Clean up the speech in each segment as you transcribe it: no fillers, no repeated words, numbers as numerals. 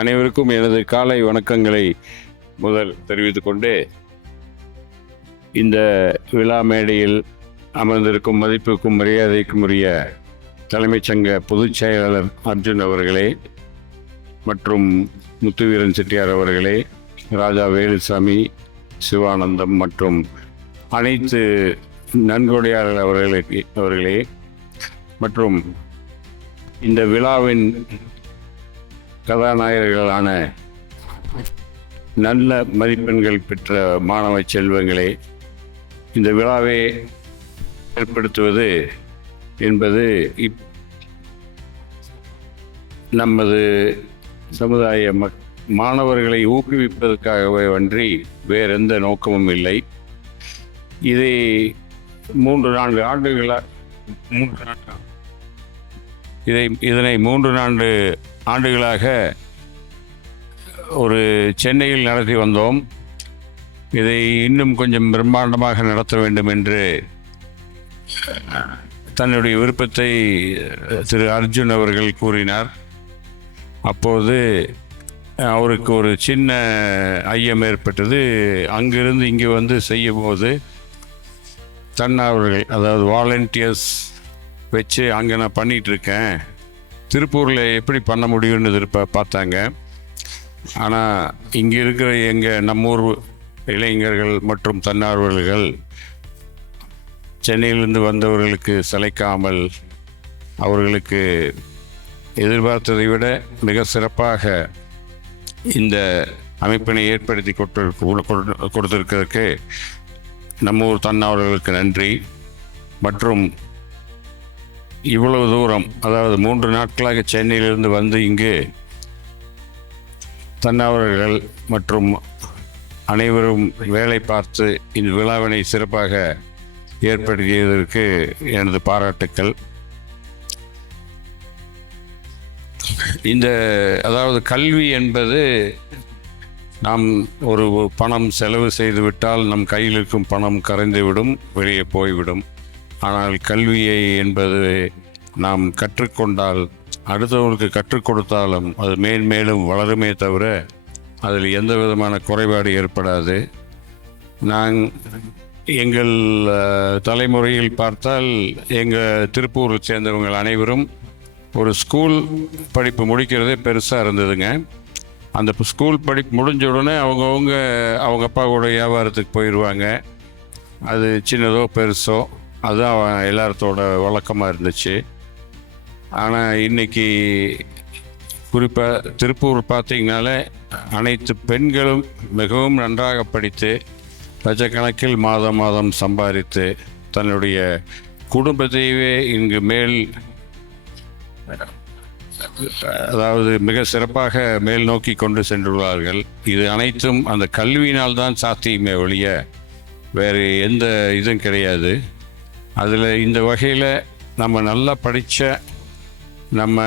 அனைவருக்கும் எனது காலை வணக்கங்களை முதல் தெரிவித்துக் கொண்டு, இந்த விழா மேடையில் அமர்ந்திருக்கும் மதிப்புக்கும் மரியாதைக்கும் உரிய தலைமைச் சங்க பொதுச் செயலாளர் அர்ஜுன் அவர்களே மற்றும் முத்துவீரன் செட்டியார் அவர்களே, ராஜா வேலுசாமி, சிவானந்தம் மற்றும் அனைத்து நன்கொடையாளர் அவர்களே மற்றும் இந்த விழாவின் கதாநாயகர்களான நல்ல மதிப்பெண்கள் பெற்ற மாணவ செல்வங்களே, இந்த விழாவை ஏற்படுத்துவது என்பது நமது சமுதாய மாணவர்களை ஊக்குவிப்பதற்காகவே அன்றி வேறெந்த நோக்கமும் இல்லை. இதை 3-4 ஆண்டுகளாக இதனை 3-4 ஆண்டுகளாக ஒரு சென்னையில் நடத்தி வந்தோம். இதை இன்னும் கொஞ்சம் பிரம்மாண்டமாக நடத்த வேண்டும் என்று தன்னுடைய விருப்பத்தை திரு அர்ஜுன் அவர்கள் கூறினார். அப்போது அவருக்கு ஒரு சின்ன ஐயம் ஏற்பட்டது. அங்கிருந்து இங்கே வந்து செய்யும் போது தன்னார்வர்கள், அதாவது வாலண்டியர்ஸ் வச்சு அங்கே நான் பண்ணிகிட்ருக்கேன், திருப்பூரில் எப்படி பண்ண முடியும்னு பார்த்தாங்க. ஆனால் இங்கே இருக்கிற நம்மூர் இளைஞர்கள் மற்றும் தன்னார்வலர்கள் சென்னையிலிருந்து வந்தவர்களுக்கு சளைக்காமல் அவர்களுக்கு எதிர்பார்த்ததை விட மிக சிறப்பாக இந்த அமைப்பினை ஏற்படுத்தி கொடுத்திருக்கிறதுக்கு நம்மூர் தன்னார்வலர்களுக்கு நன்றி. மற்றும் இவ்வளவு தூரம், அதாவது 3 நாட்களாக சென்னையிலிருந்து வந்து இங்கு தன்னார்வலர்கள் மற்றும் அனைவரும் வேலை பார்த்து இந்த விழாவினை சிறப்பாக ஏற்படுத்தியதற்கு எனது பாராட்டுக்கள். அதாவது கல்வி என்பது, நாம் ஒரு பணம் செலவு செய்துவிட்டால் நம் கையில் இருக்கும் பணம் கரைந்துவிடும், வெளியே போய்விடும். ஆனால் கல்வியை என்பது நாம் கற்றுக்கொண்டால், அடுத்தவர்களுக்கு கற்றுக் கொடுத்தாலும் அது மேன்மேலும் வளருமே தவிர அதில் எந்த விதமான குறைபாடு ஏற்படாது. எங்கள் தலைமுறையில் பார்த்தால் எங்கள் திருப்பூரை சேர்ந்தவங்க அனைவரும் ஒரு ஸ்கூல் படிப்பு முடிக்கிறதே பெருசாக இருந்ததுங்க. அந்த ஸ்கூல் படிப்பு முடிஞ்ச உடனே அவங்க அப்பா கூட வியாபாரத்துக்கு போயிடுவாங்க. அது சின்னதோ பெருசோ அதுதான் எல்லாத்தோட வழக்கமாக இருந்துச்சு. ஆனால் இன்றைக்கி குறிப்பாக திருப்பூர் பார்த்திங்கனாலே அனைத்து பெண்களும் மிகவும் நன்றாக படித்து லட்சக்கணக்கில் மாதம் சம்பாதித்து தன்னுடைய குடும்பத்தையே இங்கு அதாவது மிக சிறப்பாக மேல் நோக்கி கொண்டு சென்றுள்ளார்கள். இது அனைத்தும் அந்த கல்வியினால் தான் சாத்தியமே ஒழிய வேறு எந்த இதுவும் கிடையாது. அதில் இந்த வகையில் நம்ம நல்லா படித்த நம்ம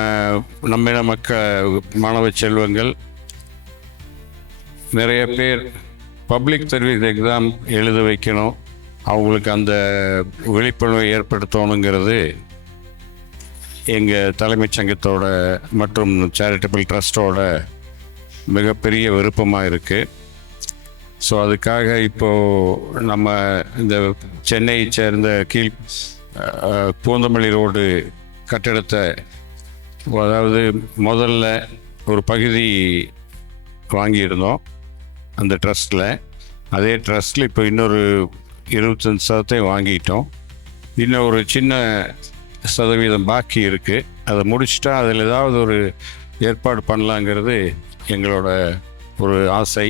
மாணவ செல்வங்கள் நிறைய பேர் பப்ளிக் சர்வீஸ் எக்ஸாம் எழுத வைக்கணும், அவங்களுக்கு அந்த விழிப்புணர்வை ஏற்படுத்தணுங்கிறது எங்கள் தலைமைச் சங்கத்தோட மற்றும் சேரிட்டபிள் ட்ரஸ்ட்டோட மிகப்பெரிய விருப்பமாக இருக்குது. ஸோ அதுக்காக இப்போது நம்ம இந்த சென்னையை சேர்ந்த பூந்தமல்லி ரோடு கட்டிடத்தை, அதாவது முதல்ல ஒரு பகுதி வாங்கியிருந்தோம் அந்த ட்ரஸ்ட்டில். அதே ட்ரஸ்ட்டில் இப்போ இன்னொரு 25% வாங்கிட்டோம். இன்னும் ஒரு சின்ன சதவீதம் பாக்கி இருக்குது. அதை முடிச்சுட்டா அதில் ஏதாவது ஒரு ஏற்பாடு பண்ணலாங்கிறது எங்களோட ஒரு ஆசை.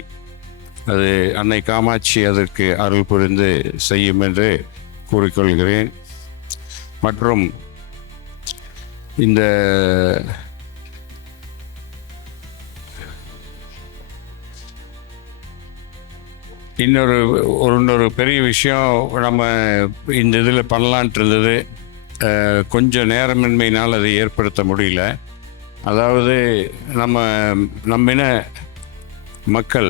அது அன்னை காமாட்சி அதற்கு அருள் புரிந்து செய்யும் என்று கூறிக்கொள்கிறேன். மற்றும் இந்த இன்னொரு பெரிய விஷயம் நம்ம இந்த இதில் பண்ணலான்ட்டு இருந்தது. கொஞ்சம் நேரமின்மையினால் அதை ஏற்படுத்த முடியல. அதாவது நம்மின மக்கள்,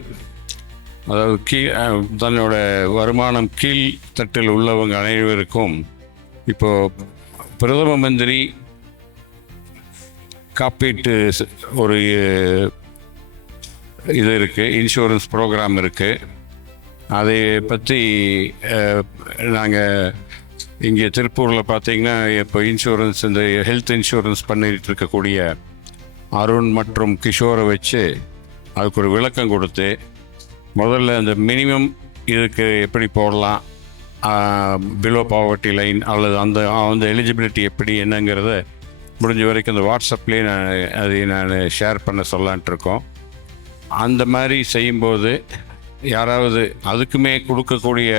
அதாவது தன்னோட வருமானம் கீழ் தட்டில் உள்ளவங்க அனைவருக்கும் இப்போது பிரதம மந்திரி காப்பீட்டு ஒரு இது இருக்குது, இன்சூரன்ஸ் ப்ரோக்ராம் இருக்குது. அதை பற்றி நாங்கள் இங்கே திருப்பூரில் பார்த்திங்கன்னா இப்போ இன்சூரன்ஸ், இந்த ஹெல்த் இன்சூரன்ஸ் பண்ணிகிட்டு இருக்கக்கூடிய அருண் மற்றும் கிஷோரை வச்சு அதுக்கு ஒரு விளக்கம் கொடுத்து, முதல்ல அந்த மினிமம் இதுக்கு எப்படி போடலாம், பிலோ பாவர்ட்டி லைன் அல்லது அந்த எலிஜிபிலிட்டி எப்படி என்னங்கிறத முடிஞ்ச வரைக்கும் அந்த வாட்ஸ்அப்லேயே நான் ஷேர் பண்ண சொல்லான்ட்டு இருக்கோம். அந்த மாதிரி செய்யும்போது யாராவது அதுக்குமே கொடுக்கக்கூடிய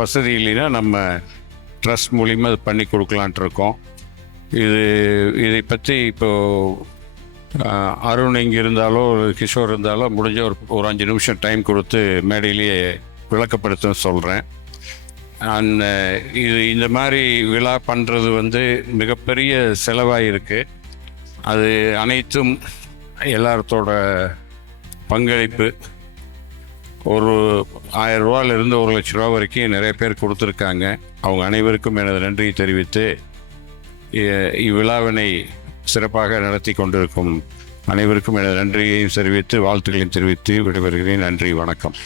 வசதி இல்லைன்னா நம்ம ட்ரஸ்ட் மூலிமா அது பண்ணி கொடுக்கலான்ட்டு இருக்கோம். இதை பற்றி இப்போது அருண் இங்கே இருந்தாலோ கிஷோர் இருந்தாலோ முடிஞ்ச ஒரு 5 நிமிஷம் டைம் கொடுத்து மேடையிலேயே விளக்கப்படுத்த சொல்கிறேன். இந்த மாதிரி விழா பண்ணுறது மிகப்பெரிய செலவாக இருக்குது. அது அனைத்தும் எல்லாத்தோட பங்களிப்பு. ஒரு 1000 ரூபாயிலிருந்து 1 லட்ச ரூபா வரைக்கும் நிறைய பேர் கொடுத்துருக்காங்க. அவங்க அனைவருக்கும் எனது நன்றியை தெரிவித்து, இவ்விழாவினை சிறப்பாக நடத்தி கொண்டிருக்கும் அனைவருக்கும் எனது நன்றியையும் தெரிவித்து வாழ்த்துக்களையும் தெரிவித்து விடைபெறுகிறேன். நன்றி, வணக்கம்.